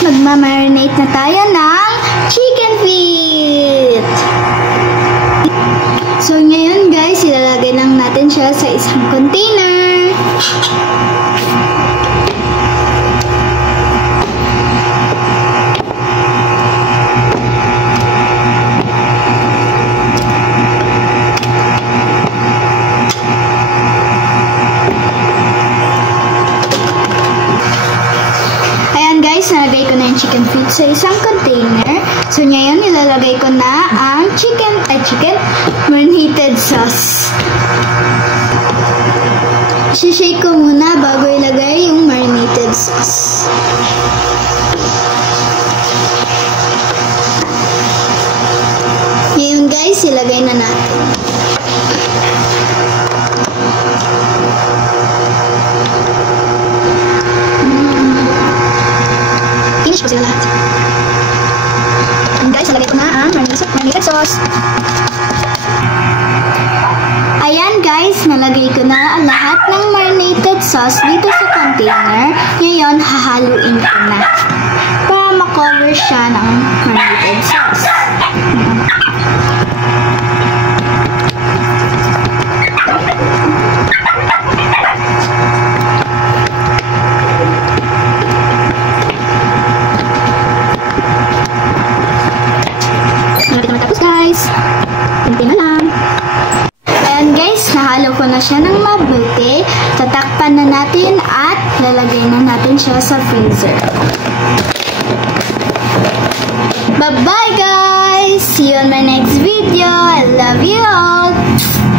magmamarinate na tayo ng chicken feet. So ngayon guys, ilalagay lang natin siya sa isang container. Nalagay ko na yung chicken feet sa isang container. So, ngayon, ilalagay ko na ang chicken marinated sauce. Shake ko muna bago ilagay yung marinated sauce. Ngayon, guys, ilagay na natin. Finish ko sila lahat. And guys, nalagay ko na ang marinated sauce. Ayan guys, nalagay ko na ang lahat ng marinated sauce dito sa container. Ngayon, hahaluin ko na para makover siya ng marinated sauce. Kunti na lang. Ayan guys, nahalo ko na siya ng mabuti. Tatakpan na natin at lalagay na natin siya sa freezer. Bye-bye guys! See you on my next video. I love you all!